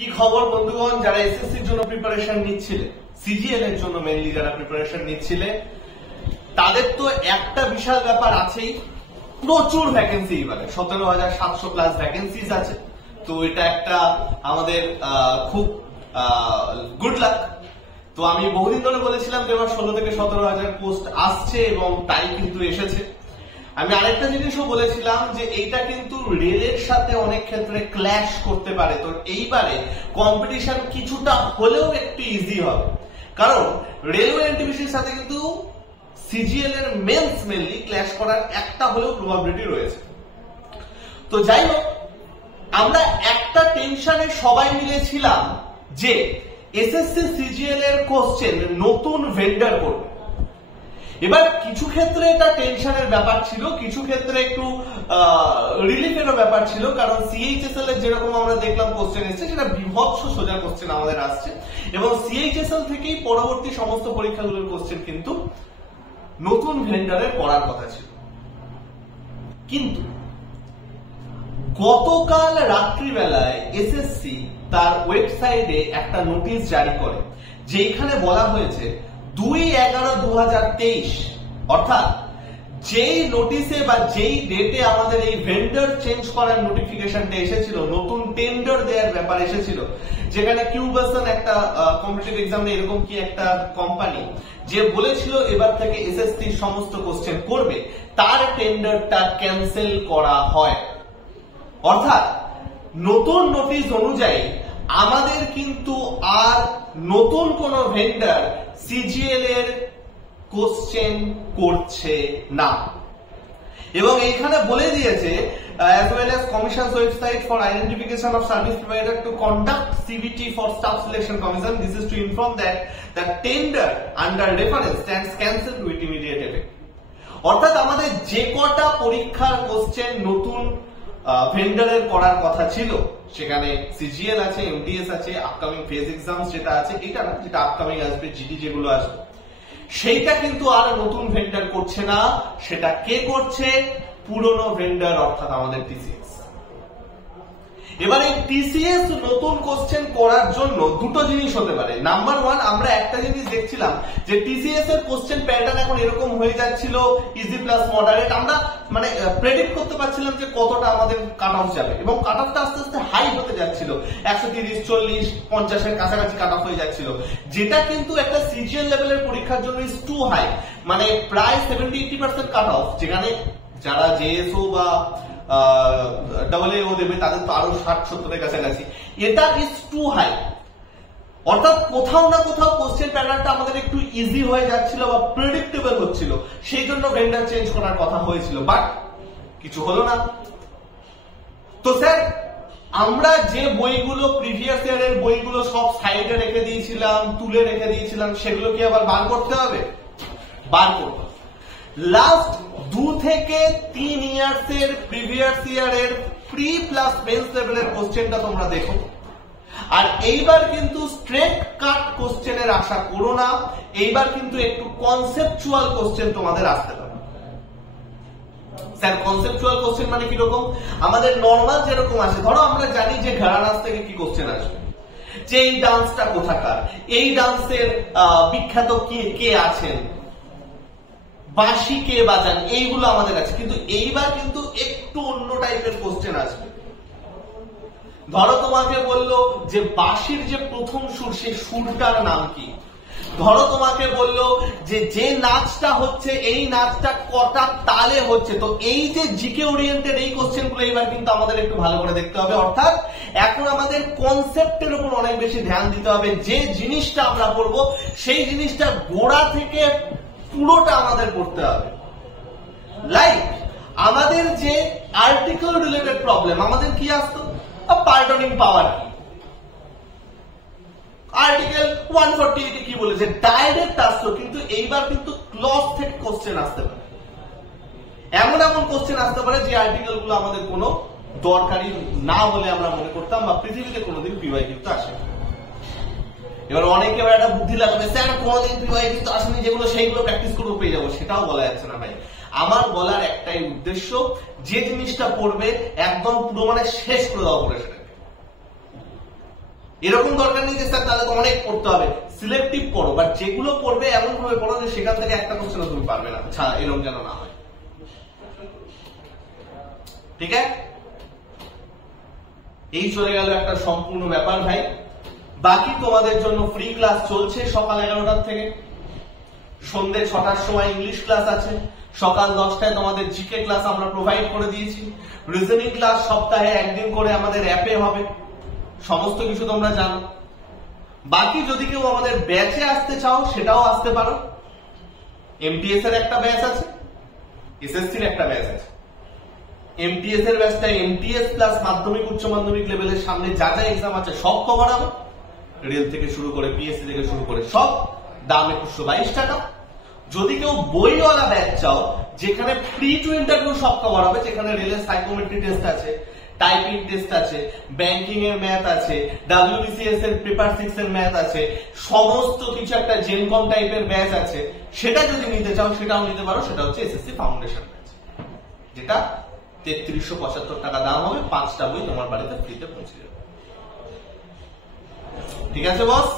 কি খবর বন্ধুগণ, যারা এসএসসির জন্য প্রিপারেশন নিচ্ছিলে, সিজিএল এর জন্য মেইনলি যারা প্রিপারেশন নিচ্ছিলে, তাদের তো একটা বিশাল ব্যাপার আছেই, প্রচুর ভ্যাকেন্সি। এবারে 17,700 প্লাস ভ্যাকেন্সিজ আছে। তো এটা একটা আমাদের খুব গুড লাক। তো আমি বহুদিন ধরে বলেছিলাম যে এবার 16 থেকে 17,000 পোস্ট আসছে এবং তাই কিন্তু এসেছে। আমি আরেকটা জিনিসও বলেছিলাম যে এইটা কিন্তু রেলের সাথে অনেক ক্ষেত্রে ক্ল্যাশ করতে পারে। তো এইবারে কম্পিটিশন কিছুটা হলেও একটু ইজি হবে, কারণ রেলওয়ে এনটিপিসির সাথে কিন্তু সিজিএল এর মেন্স মেনলি ক্ল্যাশ করার একটা হলেও প্রবাবিলিটি রয়েছে। তো যাই হোক, আমরা একটা টেনশনে সবাই মিলে ছিলাম যে এসএসসি সিজিএল এর কোশ্চেন নতুন ভেন্ডার করবে। এবার কিছু ক্ষেত্রে এটা টেনশনের ব্যাপার ছিল, কিছু ক্ষেত্রে একটু রিলিফেরও ব্যাপার ছিল, কারণ সিএইচএসএল এর যেরকম আমরা দেখলাম কোশ্চেন এসেছে, সেটা বিভৎস সোজা কোশ্চেন আমাদের আসছে এবং সিএইচএসএল থেকেই পরবর্তী সমস্ত পরীক্ষাগুলোর কোশ্চেন কিন্তু নতুন ভেন্ডারে পড়ার কথা ছিল। কিন্তু গতকাল রাত্রিবেলায় এসএসসি তার ওয়েবসাইটে একটা নোটিশ জারি করে, যেখানে বলা হয়েছে 2/11/2023 অর্থাৎ যেই নোটিশে বা যেই ডেটে আমাদের এই ভেন্ডার চেঞ্জ করার নোটিফিকেশনটা এসেছিল, নতুন টেন্ডার দেওয়ার ব্যাপার এসেছিল, যেখানে কিউবাসন একটা কম্পিটিটিভ এক্সামে এরকম কি একটা কোম্পানি যে বলেছিল এবার থেকে এসএসসি সমস্ত কোশ্চেন করবে, তার টেন্ডারটা ক্যান্সেল করা হয়। অর্থাৎ নতুন নোটিশ অনুযায়ী আমাদের কিন্তু আর নতুন কোন ভেন্ডার সিজিএল এর কোশ্চেন করছে না। এবং এইখানে বলে দিয়েছে as well as Commission's website for identification of service provider to conduct CBT for staff selection commission. This is to inform that the tender under reference stands cancelled with immediate effect. অর্থাৎ আমাদের যে কটা পরীক্ষার question নতুন ভেন্ডারের করার কথা ছিল, সেখানে সিজিএল আছে, এমটিএস আছে, আপকামিং ফেজ এক্সামস যেটা আছে, এটা না যেটা আপকামিং আসবে, জিডি যেগুলো আসবে, সেইটা কিন্তু আর নতুন ভেন্ডার করছে না। সেটা কে করছে? পুরনো ভেন্ডার, অর্থাৎ আমাদের টিসিএস। এবার এই টিসিএস নতুন কোশ্চেন করার জন্য দুটো জিনিস হতে পারে। নাম্বার ওয়ান, আমরা একটা জিনিস দেখছিলাম যে টিসিএস এর কোশ্চেন প্যাটার্ন এখন এরকম হয়ে যাচ্ছিল, ইজি প্লাস মডারেট। আমরা মানে প্রেডিক্ট করতে পারছিলাম যে কতটা আমাদের কাট অফ যাবে, এবং কাট অফটা আস্তে আস্তে হাই হতে যাচ্ছিল, 130, 40, 50 এর কাছাকাছি কাট অফ হয়ে যাচ্ছিল, যেটা কিন্তু একটা সিজিএল লেভেলের পরীক্ষার জন্য ইজ টু হাই। মানে প্রায় 70-80% কাট অফ, যেখানে যারা জেএসও বা AA দেবে তাদের তো আরো 60-70 এর কাছাকাছি। এটা ইজ টু হাই। অর্থাৎ কোথাও না কোথাও কোশ্চেন প্যাটার্নটা আমাদের একটু ইজি হয়ে যাচ্ছিল বা প্রেডিক্টেবল হচ্ছিল, সেই জন্য ভেন্ডার চেঞ্জ করার কথা হয়েছিল, বাট কিছু হলো না। তো স্যার, আমরা যে বইগুলো প্রিভিয়াস ইয়ারের বইগুলো সব সাইডে রেখে দিয়েছিলাম, তুলে রেখে দিয়েছিলাম, সেগুলো কি আবার বার করতে হবে? বার করতে হবে। লাস্ট 2 থেকে 3 ইয়ার্স এর প্রিভিয়াস ইয়ারের প্রি প্লাস মেন্স লেভেলের কোশ্চেনটা তোমরা দেখো। আর এইবার কিন্তু স্ট্রেট কাট কোশ্চেনের আশা করো না, এইবার কিন্তু একটু কনসেপচুয়াল কোশ্চেন তোমাদের আসতে পারে। স্যার, কনসেপচুয়াল কোশ্চেন মানে কি রকম? আমাদের নরমাল যেরকম আছে, ধরো আমরা জানি যে ঘরানাস থেকে কি কোশ্চেন আসবে, যে এই ডান্সটা কোথাকার, এই ডান্সের বিখ্যাত কে আছেন, বাঁশি কে বাজান, এইগুলো আমাদের আছে। কিন্তু এইবার কিন্তু একটু অন্য টাইপের কোশ্চেন আসবে। ধরো তোমাকে বললো যে বাঁশির যে প্রথম সুর, সেই সুরটার নাম কি। ধরো তোমাকে বললো যে নাচটা হচ্ছে, এই নাচটা কটা তালে হচ্ছে। তো এই যে জিকে ওরিয়েন্টেড এই কোশ্চেন গুলো এবার কিন্তু আমাদের একটু ভালো করে দেখতে হবে। অর্থাৎ এখন আমাদের কনসেপ্টের উপর অনেক বেশি ধ্যান দিতে হবে। যে জিনিসটা আমরা পড়বো সেই জিনিসটা গোড়া থেকে পুরোটা আমাদের পড়তে হবে। লাইক আমাদের যে আর্টিকেল রিলেটেড প্রবলেম, আমাদের কি আসতো? পার্টনিং পাওয়ার কি, আর্টিকেল 148 কি বলেছে, ডাইরেক্ট আসতো। কিন্তু এইবার কিন্তু ক্লজ থেকে কোশ্চেন আসতে পারে, এমন এমন কোশ্চেন আসতে পারে যে আর্টিকেল গুলো আমাদের কোনো দরকারি না বলে আমরা মনে করতাম, বা পৃথিবীতে কোনোদিন পিওয়াই কিন্তু আসে। এবার অনেকে এবার একটা বুদ্ধি লাগাবে, স্যার কোনোদিন পিওয়াই কিন্তু আসেনি, যেগুলো সেইগুলো প্র্যাকটিস করবো পেয়ে যাবো, সেটাও বলা যাচ্ছে না ভাই। আমার বলার একটাই উদ্দেশ্য, যে জিনিসটা পড়বে একদম পুরো মানে শেষ করে দেওয়া পড়ে সেটাকে। এরকম দরকার নেই যে স্যার তাহলে তো অনেক পড়তে হবে, সিলেক্টিভ পড়ো, বাট যেগুলো পড়বে এমন ভাবে পড়ো যে সেখান থেকে একটা কোশ্চেন তুমি পারবে না, এরকম যেন না হয়। ঠিক আছে, এই চলে গেল একটা সম্পূর্ণ ব্যাপার ভাই। বাকি তোমাদের জন্য ফ্রি ক্লাস চলছে সকাল 11টার থেকে, সন্ধ্যে 6টার সময় ইংলিশ ক্লাস আছে, সকাল 10টায় তোমাদের জিকে ক্লাস আমরা প্রোভাইড করে দিয়েছি, রিজনিং ক্লাস সপ্তাহে একদিন করে আমাদের অ্যাপে হবে, সমস্ত কিছু তোমরা জানো। বাকি যদি কেউ আমাদের ব্যাচে আসতে চাও সেটাও আসতে পারো, এমটিএস এর একটা ব্যাচ আছে, এসএসসি এর একটা ব্যাচ আছে। এমটিএস এর ব্যাচটা এমটিএস প্লাস মাধ্যমিক উচ্চ মাধ্যমিক লেভেলের সামনে যা যা এক্সাম আছে সব কভার হবে, রেল থেকে শুরু করে পিএসসি থেকে শুরু করে সব, দাম 2122 টাকা। যদি কেউ বইওয়ালা ব্যাচ চাও যেখানে প্রি টু ইন্টারভিউ সব কভার হবে, যেখানে রেলের সাইকোমেট্রি টেস্ট আছে, টাইপিং টেস্ট আছে, ব্যাংকিং এর ম্যাথ আছে, ডাব্লিউবিসিএস এর পেপার 6 এর ম্যাথ আছে, সমস্ত কিছু একটা জেনকম টাইপের ব্যাচ আছে, সেটা যদি নিতে চাও সেটাও নিতে পারো। সেটা হচ্ছে এসএসসি ফাউন্ডেশন ব্যাচ, যেটা 3375 টাকা দাম হবে, 5টা বই তোমার বাড়িতে ফ্রিতে পৌঁছে যাবে। ঠিক আছে বস,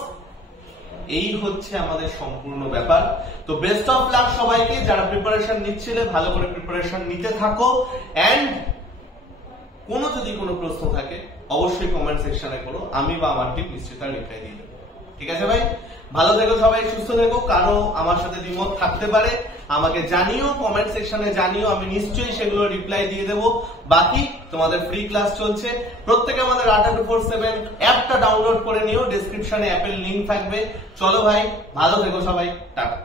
এই হচ্ছে আমাদের সম্পূর্ণ ব্যাপার। তো বেস্ট অফ লাক সবাইকে, যারা প্রিপারেশন নিচ্ছিলে ভালো করে প্রিপারেশন নিতে থাকো, এন্ড যদি কোনো প্রশ্ন থাকে অবশ্যই কমেন্ট সেকশনে করো, আমি বা আমার টিম নিশ্চয়ই তার রিপ্লাই দিয়ে দেবো। ঠিক আছে ভাই, ভালো থেকো সবাই, সুস্থ থেকো। কারো আমার সাথে দ্বিমত থাকতে পারে, আমাকে জানিও, কমেন্ট সেকশনে জানিও, আমি নিশ্চয়ই সেগুলো রিপ্লাই দিয়ে দেবো। বাকি তোমাদের ফ্রি ক্লাস চলছে, প্রত্যেকে আমাদের 8247 অ্যাপটা ডাউনলোড করে নিও, ডেসক্রিপশনে অ্যাপের লিংক থাকবে। চলো ভাই, ভালো থেকো সবাই, টাটা।